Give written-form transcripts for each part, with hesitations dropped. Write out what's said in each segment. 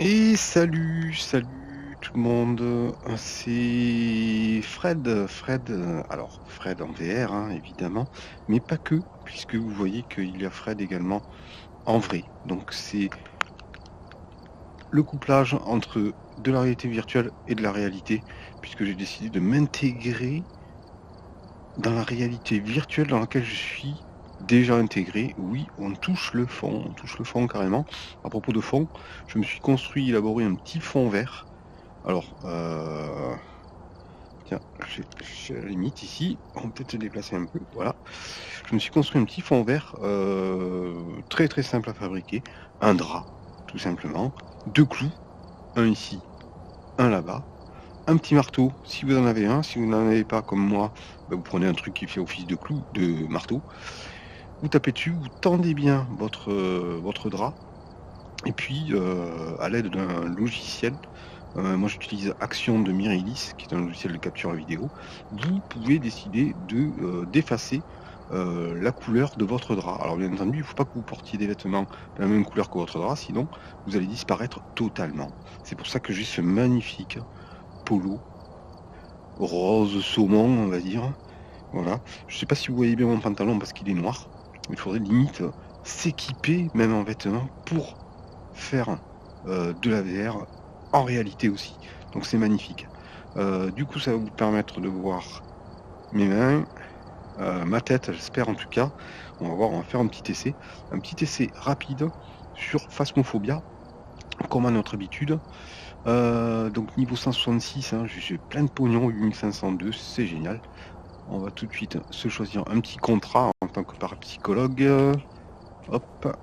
Et salut tout le monde, c'est Fred, alors Fred en VR hein, évidemment, mais pas que, puisque vous voyez qu'il y a Fred également en vrai. Donc c'est le couplage entre de la réalité virtuelle et de la réalité, puisque j'ai décidé de m'intégrer dans la réalité virtuelle dans laquelle je suis déjà intégré. Oui, on touche le fond carrément. À propos de fond, je me suis construit, élaboré un petit fond vert. Alors, tiens, j'ai la limite ici, on va peut-être se déplacer un peu, voilà. Je me suis construit un petit fond vert, très très simple à fabriquer, un drap, tout simplement, deux clous, un ici, un là-bas, un petit marteau, si vous en avez un, si vous n'en avez pas comme moi, bah, vous prenez un truc qui fait office de clou, de marteau, vous tapez dessus, vous tendez bien votre drap, et puis à l'aide d'un logiciel, moi j'utilise Action de Mirilis, qui est un logiciel de capture vidéo, vous pouvez décider de d'effacer la couleur de votre drap. Alors bien entendu, il ne faut pas que vous portiez des vêtements de la même couleur que votre drap, sinon vous allez disparaître totalement. C'est pour ça que j'ai ce magnifique polo rose saumon, on va dire. Voilà. Je sais pas si vous voyez bien mon pantalon parce qu'il est noir. Il faudrait limite s'équiper, même en vêtements, pour faire de la VR en réalité aussi. Donc c'est magnifique. Du coup, ça va vous permettre de voir mes mains, ma tête, j'espère en tout cas. On va voir, on va faire un petit essai. Un petit essai rapide sur Phasmophobia, comme à notre habitude. Donc niveau 166, hein, j'ai plein de pognon, 8502, c'est génial. On va tout de suite se choisir un petit contrat en tant que parapsychologue. Hop.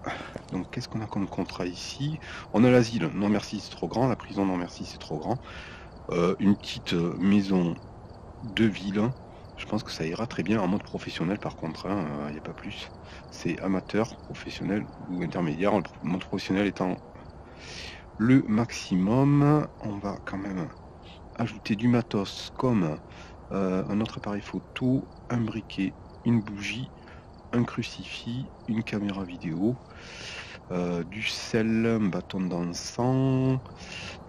Donc qu'est-ce qu'on a comme contrat ici? On a l'asile, non merci c'est trop grand. La prison, non merci c'est trop grand. Une petite maison de ville. Je pense que ça ira très bien en mode professionnel par contre, il n'y a pas plus. C'est amateur, professionnel ou intermédiaire. Le mode professionnel étant le maximum. On va quand même ajouter du matos comme un autre appareil photo, un briquet, une bougie, un crucifix, une caméra vidéo, du sel, un bâton d'encens,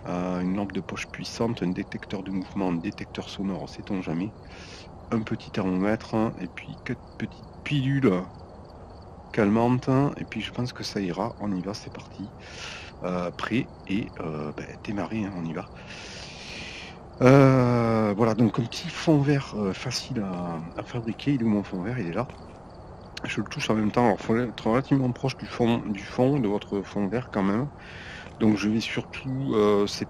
une lampe de poche puissante, un détecteur de mouvement, un détecteur sonore, sait-on jamais, un petit thermomètre, et puis 4 petites pilules calmantes, et puis je pense que ça ira, on y va, c'est parti. Prêt et démarrer, hein, on y va. Voilà, donc un petit fond vert facile à fabriquer. Il est où mon fond vert? Il est là. Je le touche en même temps. Alors, il faut être relativement proche du fond de votre fond vert quand même. Donc je vais surtout, c'est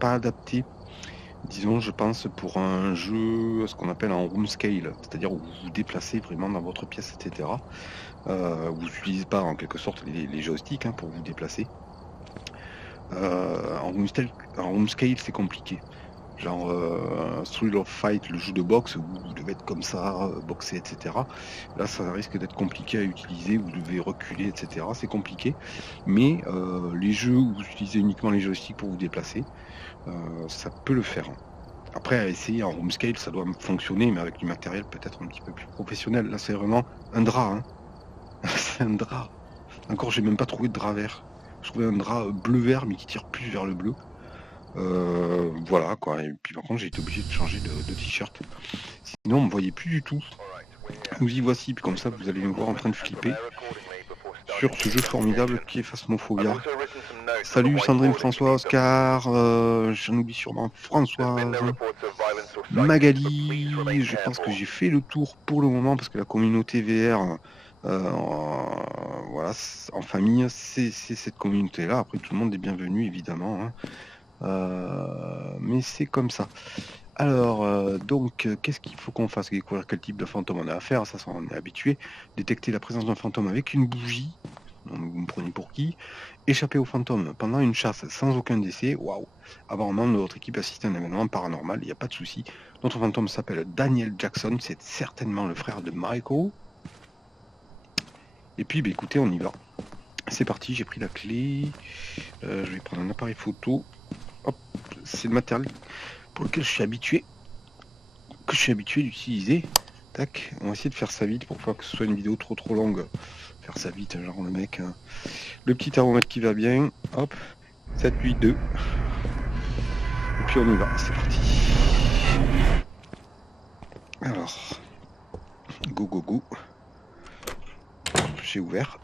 pas adapté, disons, je pense, pour un jeu, ce qu'on appelle en room scale, c'est-à-dire où vous vous déplacez vraiment dans votre pièce, etc. Vous n'utilisez pas en quelque sorte les joysticks pour vous déplacer. En room scale, c'est compliqué. Genre Thrill of Fight, le jeu de boxe, où vous devez être comme ça, boxer, etc. Là, ça risque d'être compliqué à utiliser, vous devez reculer, etc. C'est compliqué. Mais les jeux où vous utilisez uniquement les joysticks pour vous déplacer, ça peut le faire. Après, à essayer en room scale, ça doit fonctionner, mais avec du matériel peut-être un petit peu plus professionnel. Là, c'est vraiment un drap. Hein. C'est un drap. Encore, j'ai même pas trouvé de drap vert. Je trouvais un drap bleu-vert, mais qui tire plus vers le bleu. Voilà quoi, et puis par contre j'ai été obligé de changer de t-shirt. Sinon on me voyait plus du tout. Nous y voici, puis comme ça vous allez me voir en train de flipper sur ce jeu formidable qui est Phasmophobia. Salut Sandrine, François, Oscar, j'en oublie sûrement Françoise, Magali, je pense que j'ai fait le tour pour le moment parce que la communauté VR, voilà, en famille, c'est cette communauté-là. Après tout le monde est bienvenu évidemment. Hein. Mais c'est comme ça. Alors, donc, qu'est-ce qu'il faut qu'on fasse? Découvrir quel type de fantôme on a affaire, ça, on est habitué. Détecter la présence d'un fantôme avec une bougie. Donc, vous me prenez pour qui? Échapper au fantôme pendant une chasse sans aucun décès. Waouh! Avoir un membre de votre équipe assister à un événement paranormal, il n'y a pas de souci. Notre fantôme s'appelle Daniel Jackson, c'est certainement le frère de Michael. Et puis, bah, écoutez, on y va. C'est parti, j'ai pris la clé. Je vais prendre un appareil photo. Hop, c'est le matériel pour lequel je suis habitué d'utiliser. Tac, on va essayer de faire ça vite pour pas que ce soit une vidéo trop longue. Faire ça vite, genre le mec. Le petit thermomètre qui va bien, hop, 7, 8, 2. Et puis on y va, c'est parti. Alors, go go go. J'ai ouvert.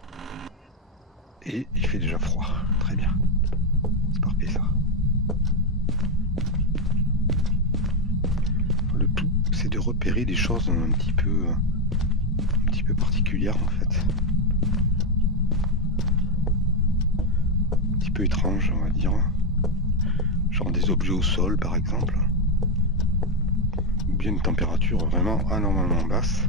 Et il fait déjà froid. Très bien. C'est parfait ça. Le tout, c'est de repérer des choses un petit peu particulières en fait. Un petit peu étranges, on va dire. Genre des objets au sol par exemple. Ou bien une température vraiment anormalement basse.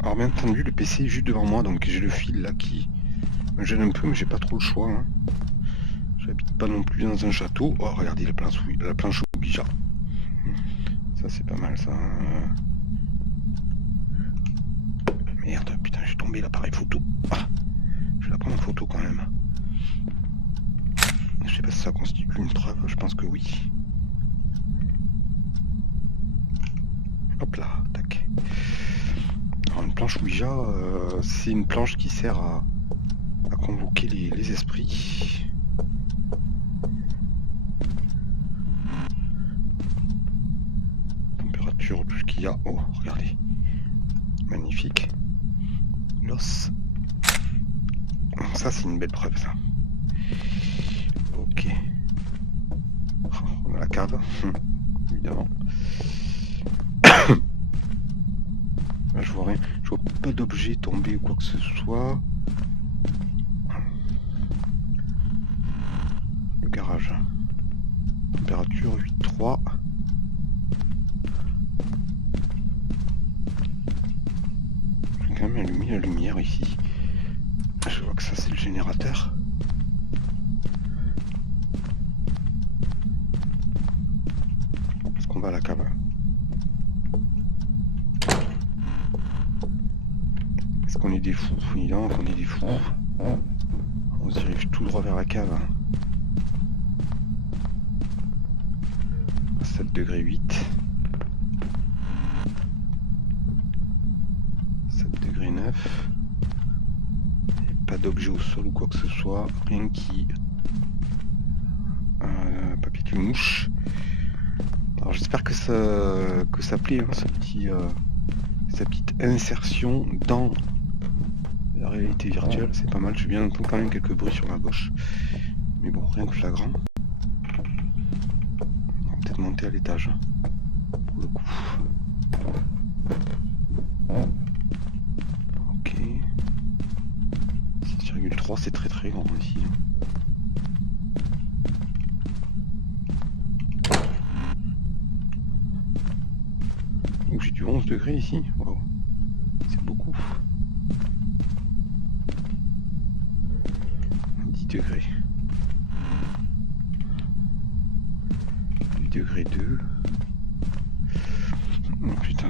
Alors bien entendu, le PC est juste devant moi, donc j'ai le fil là qui me gêne un peu, mais j'ai pas trop le choix. Hein. J'habite pas non plus dans un château. Oh, regardez la planche Ouija. Ça, c'est pas mal, ça. Merde, putain, j'ai tombé l'appareil photo. Ah, je vais la prendre en photo quand même. Je sais pas si ça constitue une preuve, je pense que oui. Hop là, tac. Alors, une planche Ouija, c'est une planche qui sert à convoquer les esprits. Température, tout ce qu'il y a. Oh, regardez. Magnifique. L'os. Ça, c'est une belle preuve, ça. Ok. On a la cave, évidemment. Là, je vois rien. Je vois pas d'objet tombé ou quoi que ce soit. Le garage. Température 8,3. J'ai quand même allumé la lumière ici. Je vois que ça c'est le générateur. Est-ce qu'on va à la cave? Est-ce qu'on est des fous? Évidemment qu'on est des fous. On se dirige tout droit vers la cave. 7 degrés 8. 7 degrés 9. Pas d'objet au sol ou quoi que ce soit. Rien qui... papier de mouche. Alors j'espère que ça plaît, hein, sa petite insertion dans la réalité virtuelle. C'est pas mal. J'ai bien entendu quand même quelques bruits sur ma gauche. Mais bon, rien de flagrant. On va peut-être monter à l'étage. Hein, pour le coup. Ok. 6,3, c'est très très grand ici. Donc j'ai du 11 degrés ici. Wow. C'est beaucoup. 10 degrés. 8 degrés 2. Oh putain.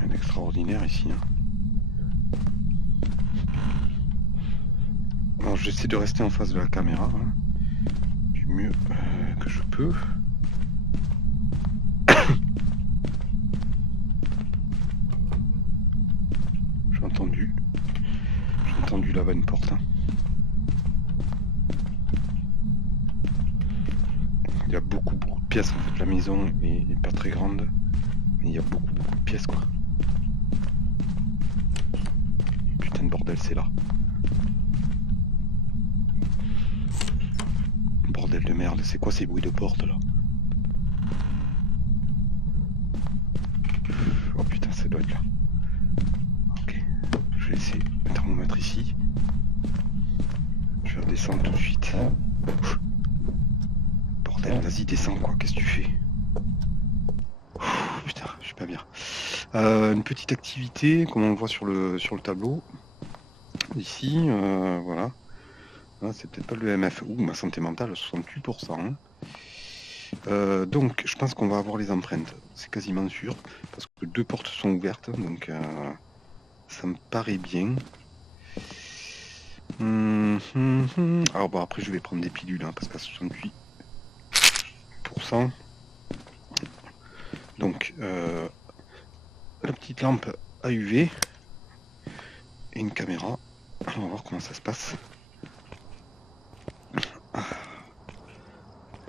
Rien d'extraordinaire ici. Hein. Alors j'essaie de rester en face de la caméra. Hein, du mieux que je peux. J'ai entendu là-bas une porte. Hein. Il y a beaucoup de pièces en fait. La maison est pas très grande, mais il y a beaucoup de pièces quoi. Putain de bordel, c'est là. Bordel de merde, c'est quoi ces bruits de porte là? Oh putain, ça doit être là. Ok, je vais laisser le thermomètre ici. Je vais redescendre tout de suite. Bordel, vas-y, descends quoi, qu'est-ce que tu fais? Putain, je suis pas bien. Une petite activité, comme on le voit sur le tableau. Ici, voilà. Ah, c'est peut-être pas le MF. Ouh, ma santé mentale, 68%. Hein. Donc, je pense qu'on va avoir les empreintes. C'est quasiment sûr. Parce que 2 portes sont ouvertes. Donc, ça me paraît bien. Alors, bon, après, je vais prendre des pilules. Hein, parce qu'à 68%. Donc, la petite lampe à UV et une caméra. On va voir comment ça se passe.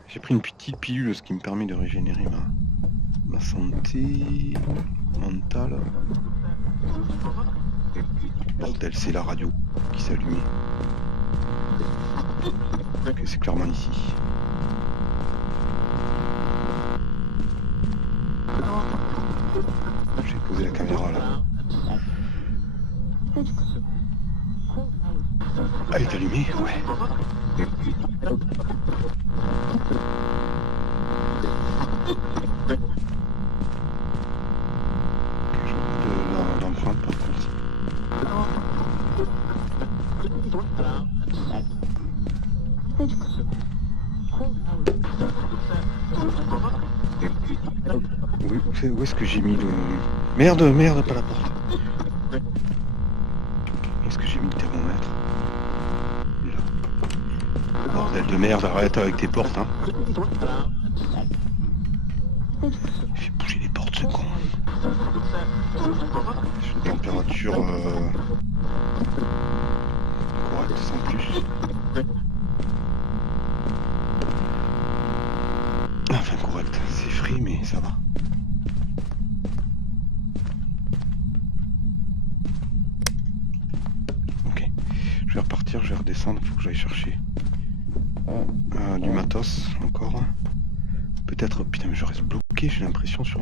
J'ai pris une petite pilule, ce qui me permet de régénérer ma santé mentale. Bordel, c'est la radio qui s'est allumée. Ok, c'est clairement ici. J'ai posé la caméra là. Elle est allumée, ouais. De l'empreinte par contre. Oui, où est-ce que j'ai mis le... Merde, pas la porte. Où est-ce que j'ai mis le thermomètre? Là. Bordel de merde, arrête avec tes portes, hein. Il fait bouger les portes, ce con. J'ai une température correcte, sans plus. Enfin correct, c'est frais mais ça va. Ok, je vais repartir, je vais redescendre, il faut que j'aille chercher du matos encore. Peut-être, putain mais je reste bloqué, j'ai l'impression sur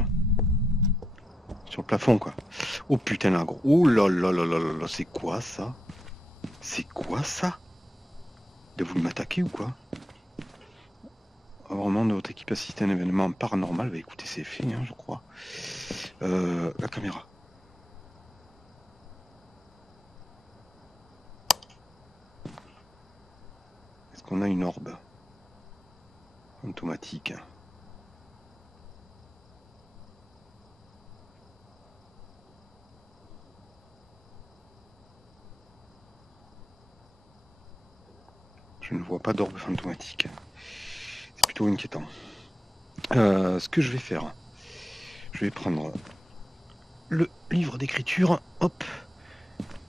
le plafond quoi. Oh putain là gros, oh là là là là là, c'est quoi ça? C'est quoi ça? De vous m'attaquer ou quoi? Vraiment de votre équipe assiste à un événement paranormal, bah écoutez c'est fait hein, je crois. La caméra. Est-ce qu'on a une orbe automatique? Je ne vois pas d'orbe fantomatique. C'est plutôt inquiétant. Ce que je vais faire, je vais prendre le livre d'écriture, hop,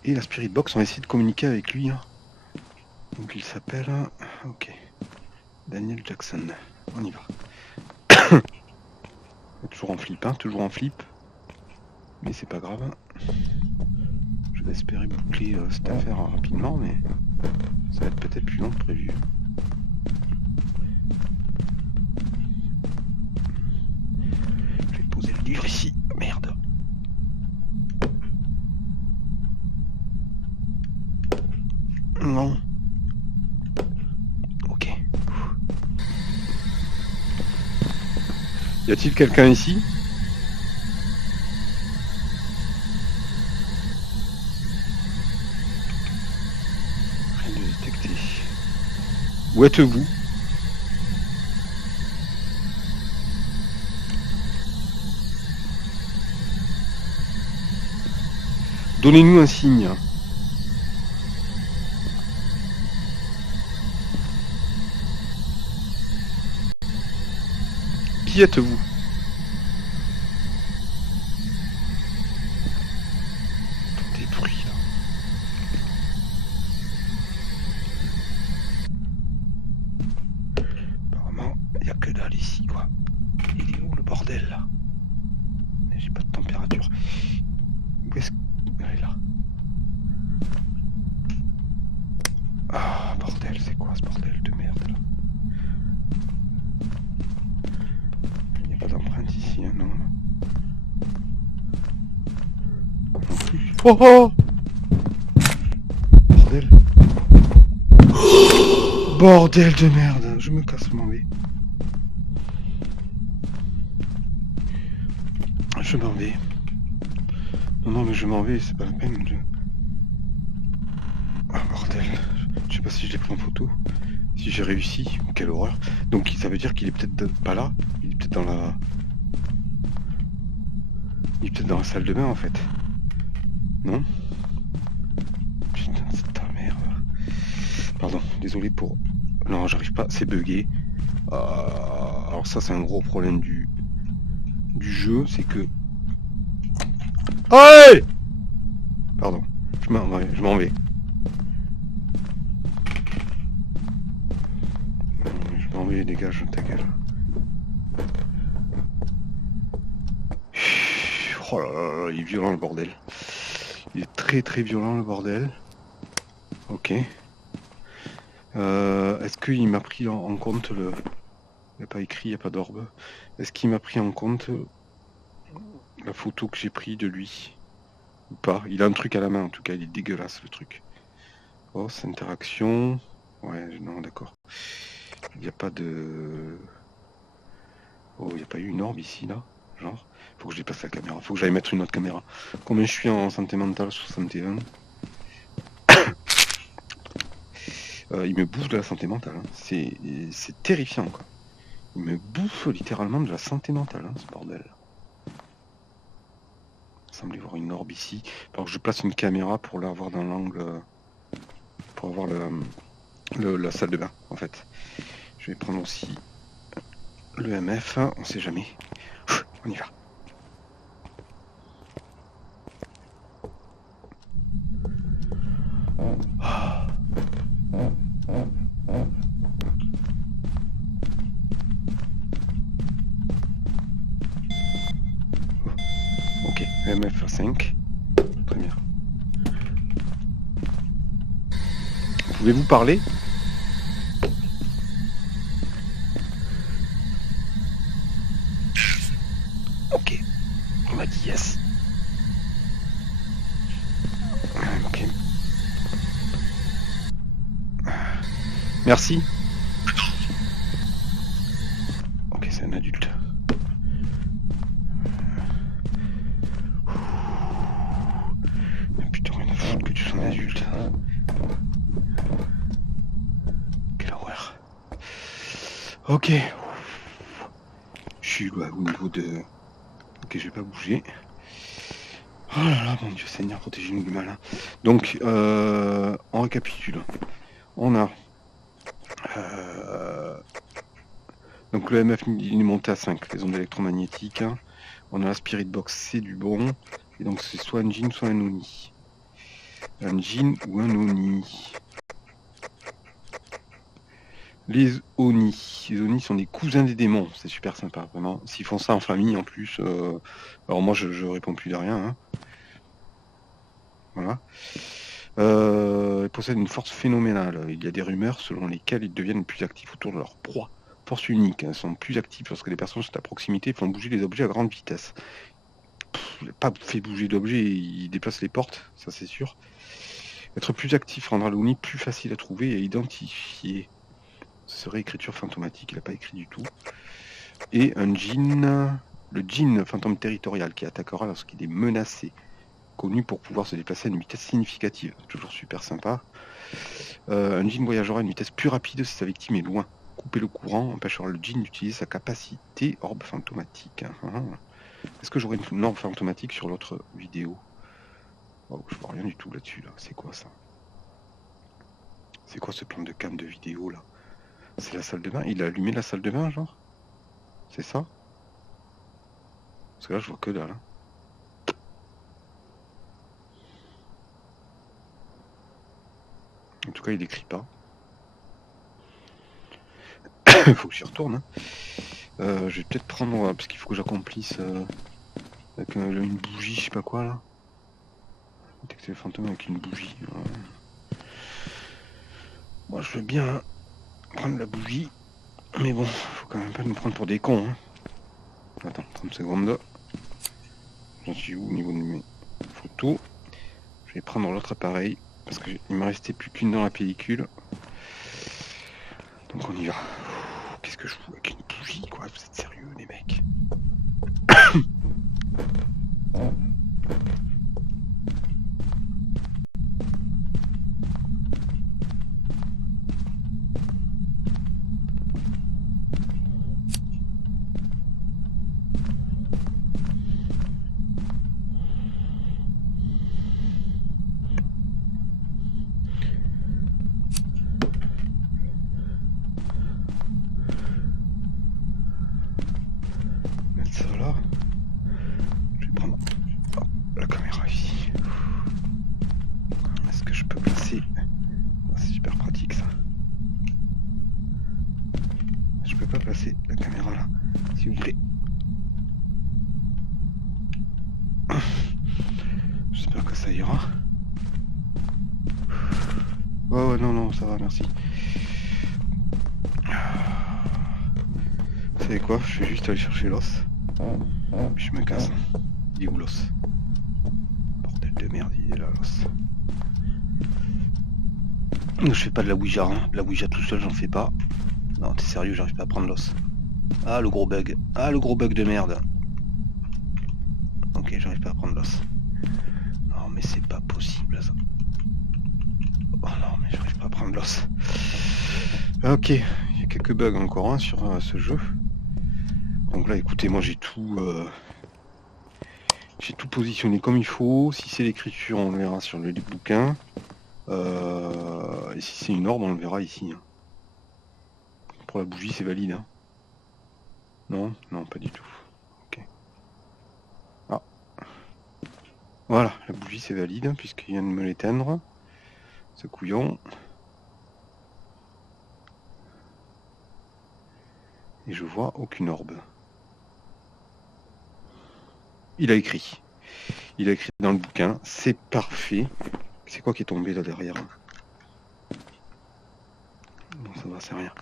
et la Spirit Box, on va essayer de communiquer avec lui. Donc il s'appelle, ok, Daniel Jackson. On y va. Toujours en flip, hein, toujours en flip. Mais c'est pas grave. Je vais espérer boucler cette affaire rapidement, mais ça va être peut-être plus long que prévu. Je vais poser le livre ici. Merde. Non. Ok. Y a-t-il quelqu'un ici? Rien de détecté. Où êtes-vous? Donnez-nous un signe. Qui êtes-vous? Des bruits là. Apparemment, il n'y a que dalle ici quoi. Il est où le bordel là? J'ai pas de température. Où est-ce qu'elle est là? Ah bordel, c'est quoi ce bordel de merde là? Il n'y a pas d'empreinte ici, hein, non. Non plus. Oh oh! Bordel. Bordel de merde, je me casse, je m'en vais. Je m'en vais. Non mais je m'en vais, c'est pas la peine. Ah bordel. Je sais pas si je l'ai pris en photo. Si j'ai réussi, quelle horreur. Donc ça veut dire qu'il est peut-être pas là. Il est peut-être dans la... Il est peut-être dans la salle de bain en fait. Non? Putain, c'est ta merde. Pardon, désolé pour... Non, j'arrive pas, c'est bugué. Alors ça c'est un gros problème du jeu, c'est que Hey! Pardon, je m'en vais. Je m'en vais, dégage, ta gueule. Oh là là, il est violent le bordel. Il est très très violent le bordel. Ok. Est-ce qu'il m'a pris en compte le... Il n'y a pas écrit, il n'y a pas d'orbe. Est-ce qu'il m'a pris en compte la photo que j'ai prise de lui? Ou pas? Il a un truc à la main en tout cas, il est dégueulasse le truc. Oh, c'est interaction. Ouais, non, d'accord. Il n'y a pas de... Oh, il n'y a pas eu une orbe ici, là? Genre, faut que je dépasse la caméra. Faut que j'aille mettre une autre caméra. Combien je suis en santé mentale? 61. Il me bouffe de la santé mentale. Hein. C'est terrifiant, quoi. Il me bouffe littéralement de la santé mentale, hein, ce bordel. Il semble y avoir une orbe ici. Alors que je place une caméra pour l'avoir dans l'angle... Pour avoir la salle de bain, en fait. Je vais prendre aussi le MF, on sait jamais. On y va. Ok, MF 5. Très bien. Pouvez-vous parler? Ok. On m'a dit yes. Ok. Merci. Ok, c'est un adulte. Putain, rien à foutre que tu sois un adulte. Quelle horreur. Ok. Je suis au niveau de... Ok, je vais pas bouger. Oh là là, mon Dieu Seigneur, protégez-nous du mal. Hein. Donc, on récapitule. On a... donc le MF il est monté à 5, les ondes électromagnétiques. Hein. On a la Spirit Box, c'est du bon. Et donc c'est soit un djinn, soit un oni. Un djinn ou un oni. Les Oni. Les Oni sont des cousins des démons. C'est super sympa, vraiment. S'ils font ça en famille, en plus... Alors moi, je réponds plus de rien. Hein. Voilà. Ils possèdent une force phénoménale. Il y a des rumeurs selon lesquelles ils deviennent plus actifs autour de leur proie. Force unique. Ils sont plus actifs lorsque les personnes sont à proximité et font bouger les objets à grande vitesse. Il n'a pas fait bouger d'objets, il déplace les portes, ça c'est sûr. Être plus actif rendra l'Oni plus facile à trouver et à identifier. Ce serait écriture fantomatique, il n'a pas écrit du tout. Et un djinn, le djinn fantôme territorial qui attaquera lorsqu'il est menacé, connu pour pouvoir se déplacer à une vitesse significative, toujours super sympa. Un djinn voyagera à une vitesse plus rapide si sa victime est loin. Couper le courant empêchera le djinn d'utiliser sa capacité orbe fantomatique. Est-ce que j'aurai une orbe fantomatique sur l'autre vidéo? Oh, je vois rien du tout là-dessus, là. C'est quoi ça? C'est quoi ce plan de cam de vidéo, là? C'est la salle de bain? Il a allumé la salle de bain, genre? C'est ça? Parce que là, je vois que dalle. Hein. En tout cas, il décrit pas. Il faut que j'y retourne. Hein. Je vais peut-être prendre... parce qu'il faut que j'accomplisse... avec une bougie, je sais pas quoi, là. Détecter le fantôme avec une bougie. Moi, je veux bien prendre la bougie. Mais bon, faut quand même pas nous prendre pour des cons. Hein. Attends, 30 secondes. J'en suis où au niveau de mes photos? Je vais prendre l'autre appareil. Parce qu'il me restait plus qu'une dans la pellicule. Donc on y va. Qu'est-ce que je fous avec une bougie, quoi? Vous êtes sérieux, les mecs? s'il vous plaît. J'espère que ça ira. Ouais, non, ça va, merci. Vous savez quoi? Je vais juste aller chercher l'os. Puis je me casse. Il est où l'os? Bordel de merde, il est là l'os. Je fais pas de la Ouija, hein. De la Ouija tout seul, j'en fais pas. Non, t'es sérieux, j'arrive pas à prendre l'os. Ah, le gros bug. Ah, le gros bug de merde. Ok, j'arrive pas à prendre l'os. Non, mais c'est pas possible, ça. Oh non, mais j'arrive pas à prendre l'os. Ok, il y a quelques bugs encore hein, sur ce jeu. Donc là, écoutez, moi j'ai tout positionné comme il faut. Si c'est l'écriture, on le verra sur le bouquin. Et si c'est une orbe, on le verra ici. Hein. Pour la bougie, c'est valide. Hein. Non, pas du tout. Ok. Ah. Voilà, la bougie c'est valide, hein, puisqu'il vient de me l'éteindre. Ce couillon. Et je vois aucune orbe. Il a écrit dans le bouquin, c'est parfait. C'est quoi qui est tombé là derrière? Bon, ça va, c'est rien.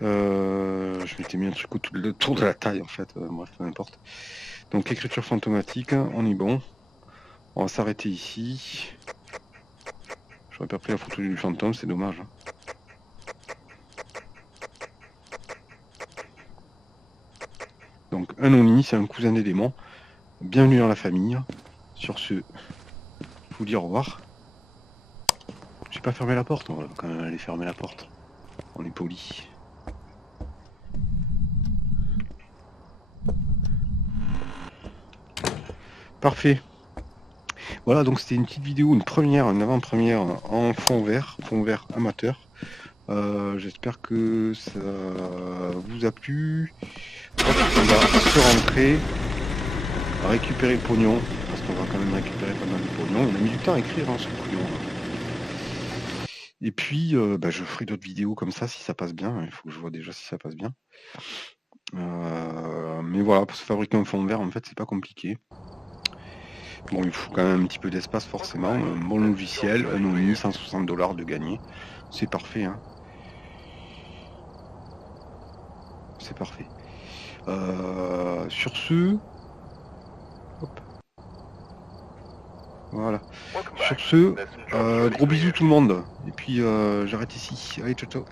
Je m'étais mis un truc autour de la taille en fait, bref, peu importe. Donc écriture fantomatique, on est bon. On va s'arrêter ici. J'aurais pas pris la photo du fantôme, c'est dommage. Hein. Donc un Oni, c'est un cousin des démons. Bienvenue dans la famille. Sur ce, je vous dis au revoir. J'ai pas fermé la porte, on va quand même aller fermer la porte. On est poli. Parfait. Voilà, donc c'était une petite vidéo, une première, une avant-première en fond vert amateur. J'espère que ça vous a plu. On va se rentrer, récupérer le pognon, parce qu'on va quand même récupérer pas mal de pognon. On a mis du temps à écrire hein, ce pognon. Et puis, je ferai d'autres vidéos comme ça si ça passe bien. Il faut que je vois déjà si ça passe bien. Mais voilà, pour se fabriquer un fond vert, en fait, c'est pas compliqué. Bon, il faut quand même un petit peu d'espace forcément. Un bon logiciel, un ONI, 160 $ de gagner. C'est parfait. Hein. C'est parfait. Sur ce... Hop. Voilà. Sur ce, gros bisous tout le monde. Et puis j'arrête ici. Allez, ciao ciao.